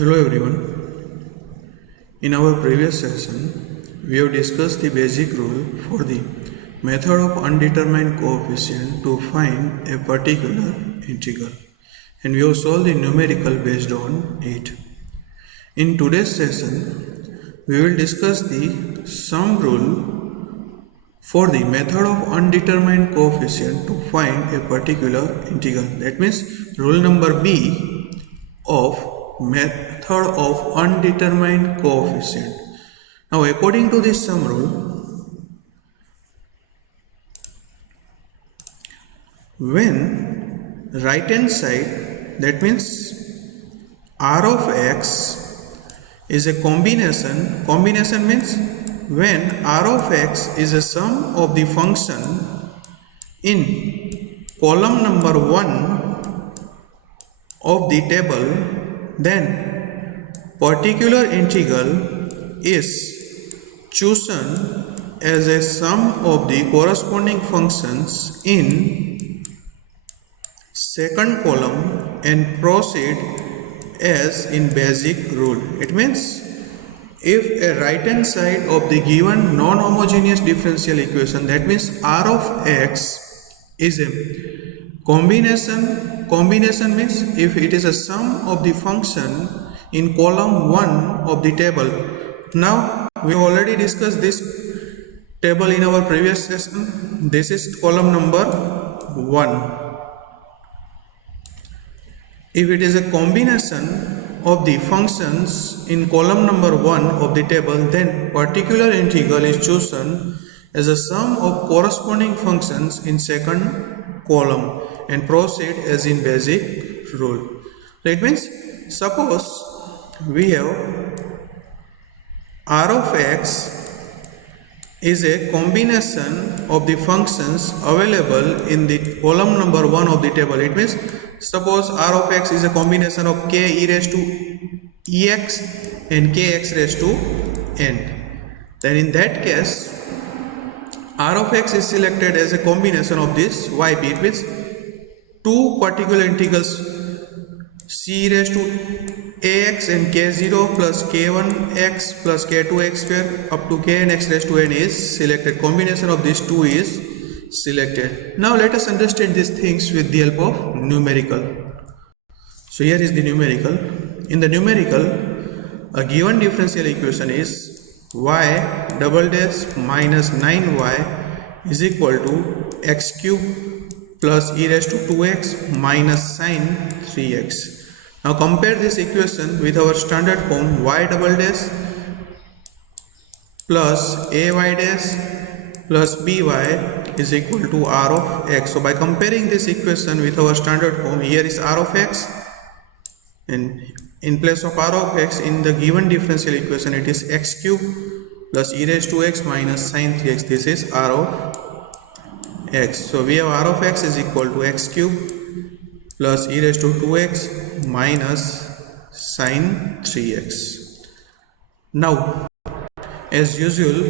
Hello everyone. In our previous session, we have discussed the basic rule for the method of undetermined coefficient to find a particular integral, and we have solved the numerical based on it. In today's session, we will discuss the sum rule for the method of undetermined coefficient to find a particular integral. That means rule number B of method of undetermined coefficient. Now, according to this sum rule, when right hand side, that means r of x is a combination means when r of x is a sum of the function in column number 1 of the table, then particular integral is chosen as a sum of the corresponding functions in second column and proceed as in basic rule. It means if a right hand side of the given non-homogeneous differential equation, that means r of x is a combination means if it is a sum of the function in column 1 of the table. Now we already discussed this table in our previous session. This is column number 1. If it is a combination of the functions in column number 1 of the table, then particular integral is chosen as a sum of corresponding functions in second column and proceed as in basic rule. So it means suppose we have r of x is a combination of the functions available in the column number 1 of the table. It means suppose r of x is a combination of k e raised to ex and kx raised to n. Then in that case, r of x is selected as a combination of this yp. It means two particular integrals c raised to ax and k0 plus k1x plus k2x square up to knx raised to n is selected. Combination of these two is selected. Now let us understand these things with the help of numerical. So here is the numerical. In the numerical, a given differential equation is y double dash minus 9y is equal to x cube plus e raised to 2x minus sine 3x. Now compare this equation with our standard form y double dash plus ay dash plus by is equal to r of x. So by comparing this equation with our standard form, here is r of x, and in place of r of x in the given differential equation it is x cube plus e raised to x minus sine 3x. This is r of x. So we have r of x is equal to x cube plus e raised to 2x minus sine 3x. Now, as usual,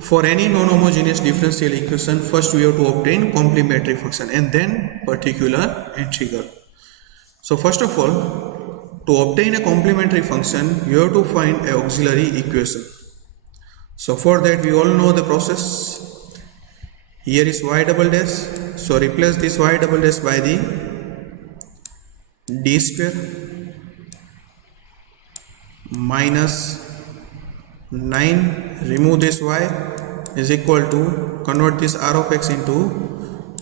for any non-homogeneous differential equation, first we have to obtain complementary function and then particular integral. So first of all, to obtain a complementary function, you have to find an auxiliary equation. So for that, we all know the process. Here is y double dash, so replace this y double dash by the d square minus 9, remove this y is equal to, convert this r of x into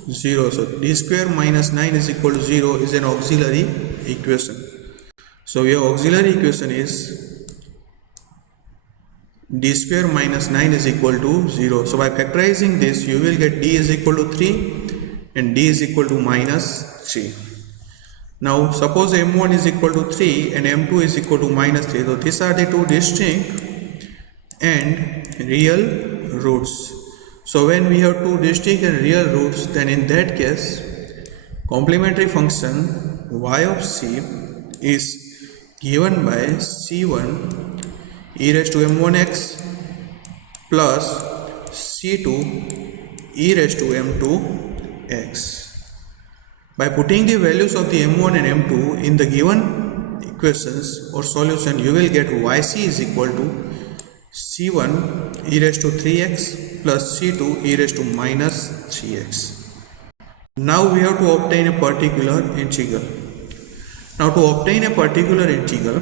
0. So d square minus 9 is equal to 0 is an auxiliary equation. So your auxiliary equation is d square minus 9 is equal to 0. So by factorizing this, you will get d is equal to 3 and d is equal to minus 3. Now suppose m1 is equal to 3 and m2 is equal to minus 3. So these are the two distinct and real roots. So when we have two distinct and real roots, then in that case, complementary function y of c is given by c1 e raised to m1x plus c2 e raised to m2x. By putting the values of the m1 and m2 in the given equations or solution, you will get yc is equal to c1 e raised to 3x plus c2 e raised to minus 3x. Now we have to obtain a particular integral. Now to obtain a particular integral,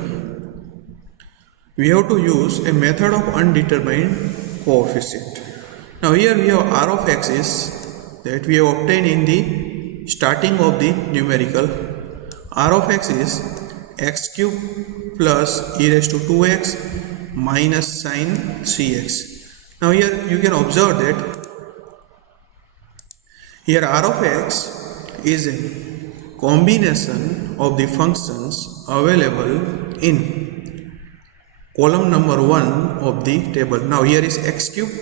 we have to use a method of undetermined coefficient. Now here we have r of x is that we have obtained in the starting of the numerical. R of x is x cube plus e raised to 2x minus sine 3x. Now here you can observe that here r of x is a combination of the functions available in column number 1 of the table. Now here is x cube,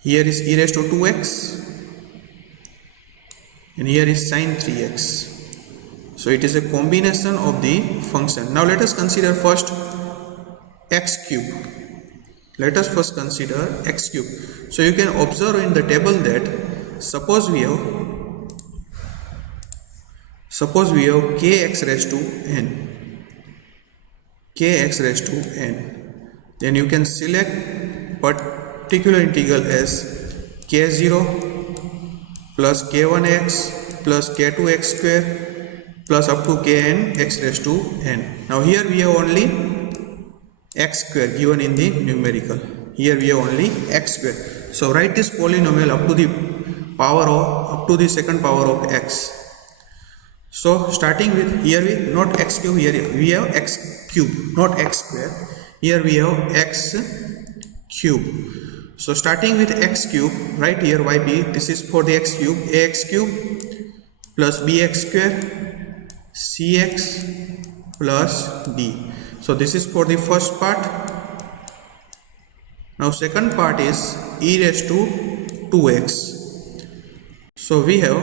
here is e raised to 2x, and here is sine 3x. So it is a combination of the function. Now let us consider first x cube. Let us first consider x cube. So you can observe in the table that suppose we have kx raised to n, kx raised to n, then you can select particular integral as k0 plus k1x plus k2x square plus up to kn x raised to n. Now here we have only x square given in the numerical. Here we have only x square. So write this polynomial up to the second power of x. So starting with here we not x cube, here we have x cube, not x square. Here we have x cube. So starting with x cube, right here yb, this is for the x cube, ax cube plus bx square cx plus d. So this is for the first part. Now second part is e raised to 2x. So we have,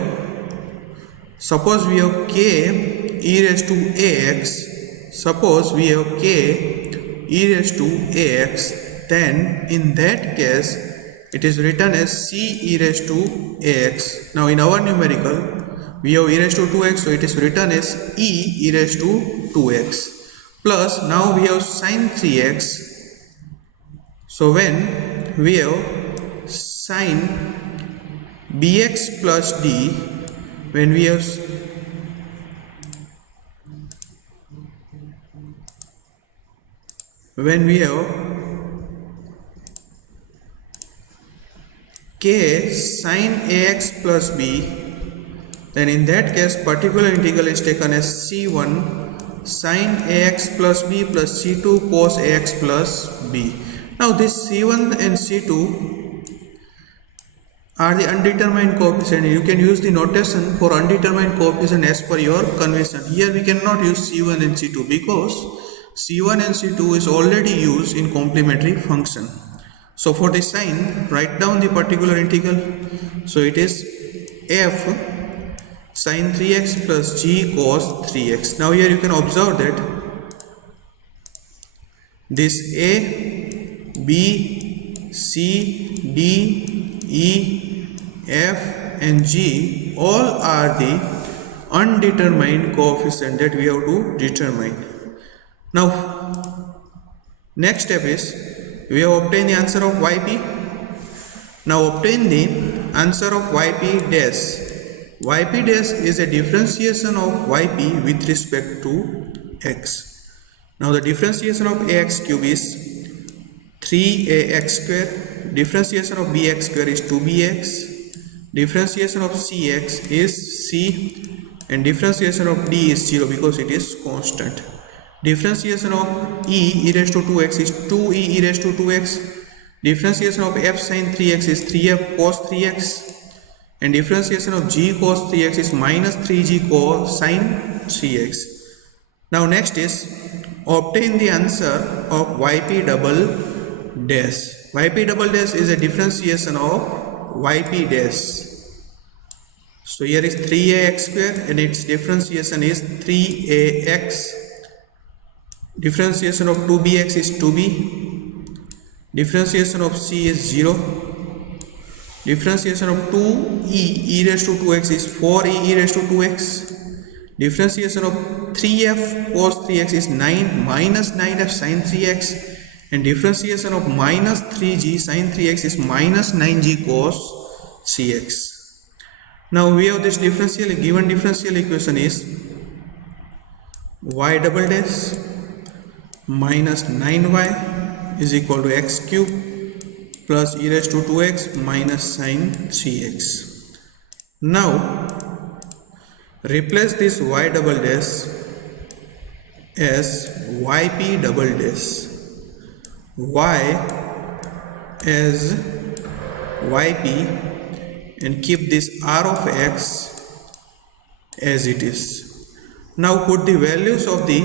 suppose we have k e raised to ax, suppose we have k e raised to ax, then in that case it is written as c e raised to ax. Now in our numerical we have e raised to 2x, so it is written as e raised to 2x. Plus now we have sine 3x. So when we have sine bx plus d, when we have k sine ax plus b, then in that case particular integral is taken as c1 sine ax plus b plus c2 cos ax plus b. Now this c1 and c2 are the undetermined coefficient. You can use the notation for undetermined coefficient as per your convention. Here we cannot use c1 and c2 because c1 and c2 is already used in complementary function. So for the sine, write down the particular integral. So it is f sin 3x plus g cos 3x. Now here you can observe that this a, b, c, d, e, f and g all are the undetermined coefficient that we have to determine. Now next step is we have obtained the answer of yp. Now obtain the answer of yp dash. Yp dash is a differentiation of yp with respect to x. Now the differentiation of ax cube is 3ax square, differentiation of bx square is 2bx, differentiation of cx is c, and differentiation of d is 0 because it is constant. Differentiation of e raised to 2x is 2e e raised to 2x, differentiation of f sin 3x is 3f cos 3x, and differentiation of g cos 3x is minus 3g cos sin 3x. Now next is obtain the answer of yp double dash. Yp double dash is a differentiation of yp dash. So here is 3ax square and its differentiation is 3ax. Differentiation of 2bx is 2b. Differentiation of c is 0. Differentiation of 2e e raised to 2x is 4e e raised to 2x. Differentiation of 3f cos 3x is 9 minus 9f sin 3x. And differentiation of minus 3g sin 3x is minus 9g cos 3x. Now we have this differential, given differential equation is y double dash minus 9y is equal to x cube plus e raised to 2x minus sin 3x. Now replace this y double dash as yp double dash, y as yp, and keep this r of x as it is. Now put the values of the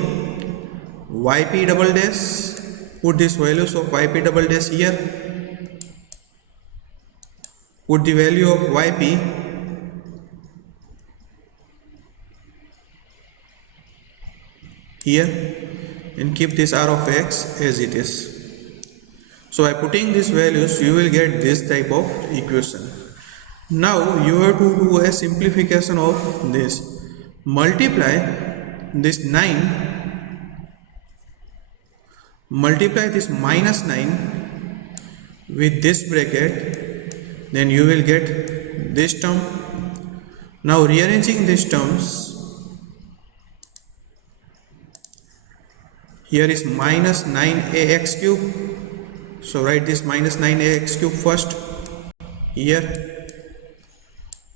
yp double dash, put these values of yp double dash here, put the value of yp here and keep this r of x as it is. So by putting these values you will get this type of equation. Now you have to do a simplification of this. Multiply this 9, multiply this minus 9 with this bracket, then you will get this term. Now rearranging these terms, here is minus 9ax cube. So write this minus 9ax cube first here.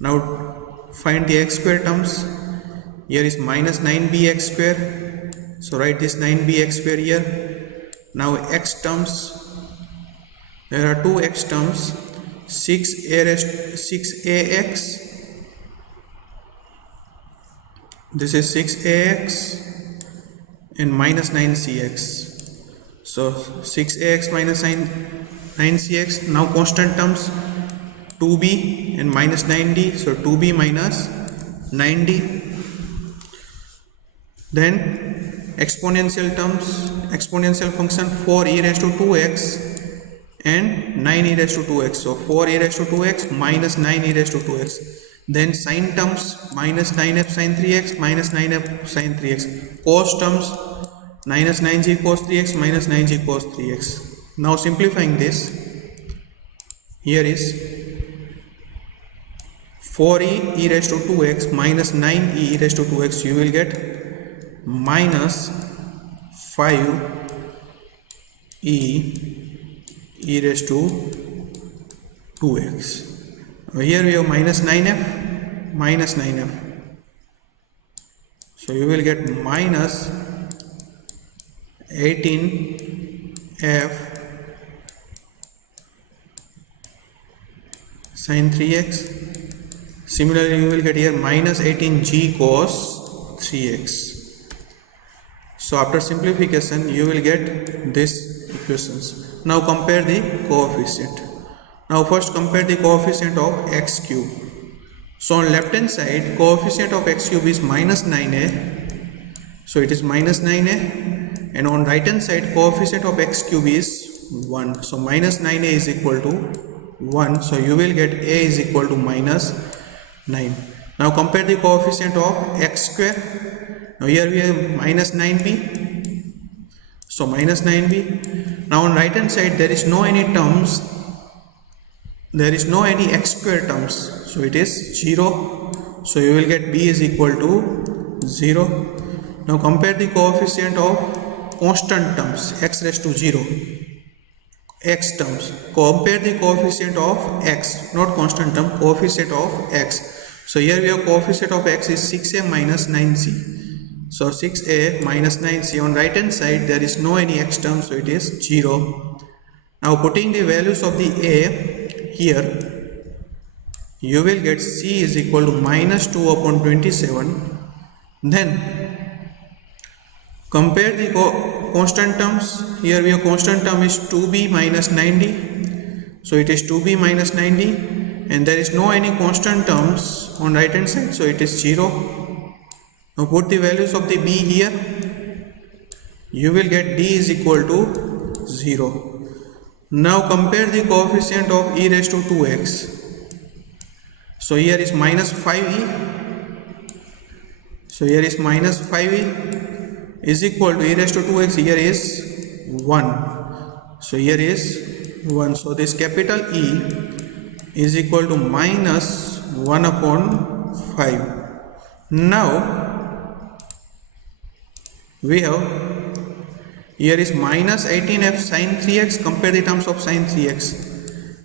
Now find the x square terms. Here is minus 9bx square. So write this 9bx square here. Now x terms, there are two x terms, 6ax, this is 6ax, and minus 9cx. So 6ax minus 9cx. Now constant terms 2b and minus 9d. So 2b minus 9d. Then exponential terms, exponential function 4e raised to 2x and 9e raised to 2x. So 4e raised to 2x minus 9e raised to 2x. Then sine terms minus 9f sin 3x minus 9f sin 3x. Cos terms minus 9g cos 3x minus 9g cos 3x. Now simplifying this, here is 4e e raised to 2x minus 9e e raised to 2x, you will get minus 5e e raised to 2x. Here we have minus 9f, so you will get minus 18f sin 3x. Similarly you will get here minus 18g cos 3x. So after simplification you will get these equations. Now compare the coefficient. Now first compare the coefficient of x cube. So on left hand side coefficient of x cube is minus 9a. So it is minus 9a, and on right hand side coefficient of x cube is 1. So minus 9a is equal to 1. So you will get a is equal to minus 9. Now compare the coefficient of x square. Now here we have minus 9b. So minus 9b. Now on right hand side there is no any terms. There is no any x square terms. So it is 0. So you will get b is equal to 0. Now compare the coefficient of constant terms x raised to 0. X terms. Compare the coefficient of x, not constant term, coefficient of x. So here we have coefficient of x is 6a minus 9c. So 6a minus 9c. On right hand side there is no any x term, so it is 0. Now putting the values of the a here, you will get c is equal to minus 2 upon 27. Then compare the constant terms. Here we have constant term is 2b minus 9d. So it is 2b minus 9d, and there is no any constant terms on right hand side, so it is 0. Now put the values of the b here. You will get d is equal to 0. Now compare the coefficient of e raised to 2x. So here is minus 5e. So here is minus 5e is equal to e raised to 2x. Here is 1. So here is 1. So this capital E is equal to minus 1 upon 5. Now we have here is minus 18f sin 3x. Compare the terms of sin 3x,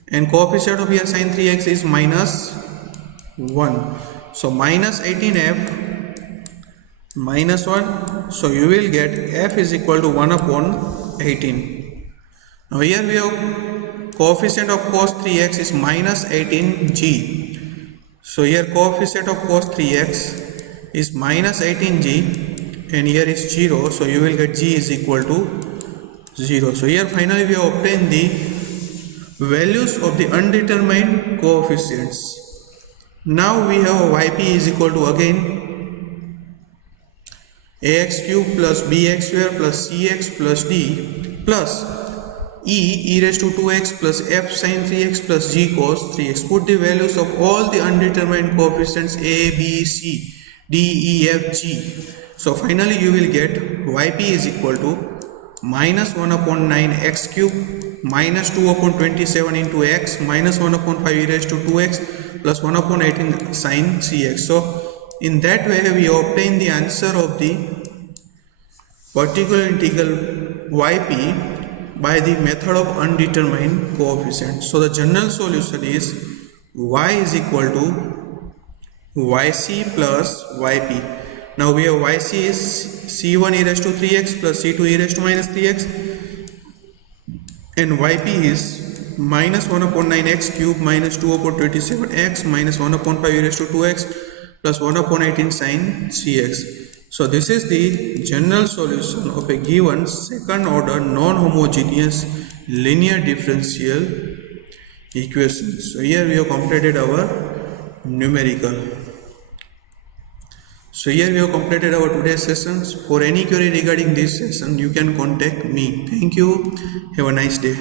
and coefficient of here sin 3x is minus 1. So minus 18f minus 1. So you will get f is equal to 1 upon 18. Now here we have coefficient of cos 3x is minus 18g. So here coefficient of cos 3x is minus 18g, and here is 0. So you will get g is equal to 0. So here finally we have obtained the values of the undetermined coefficients. Now we have yp is equal to again ax cube plus bx square plus cx plus d plus e raised to 2x plus f sin 3x plus g cos 3x. Put the values of all the undetermined coefficients a, b, c, d, e, f, g. So finally you will get yp is equal to minus 1 upon 9 x cube minus 2 upon 27 into x minus 1 upon 5 e raised to 2x plus 1 upon 18 sin 3x. So in that way we obtain the answer of the particular integral yp by the method of undetermined coefficient. So the general solution is y is equal to yc plus yp. Now we have yc is c1 e raised to 3x plus c2 e raised to minus 3x, and yp is minus 1 upon 9x cube minus 2 upon 27x minus 1 upon 5 e raised to 2x plus 1 upon 18 sin 3x. So this is the general solution of a given second order non-homogeneous linear differential equation. So here we have completed our numerical. So here we have completed our today's sessions. For any query regarding this session, you can contact me. Thank you. Have a nice day.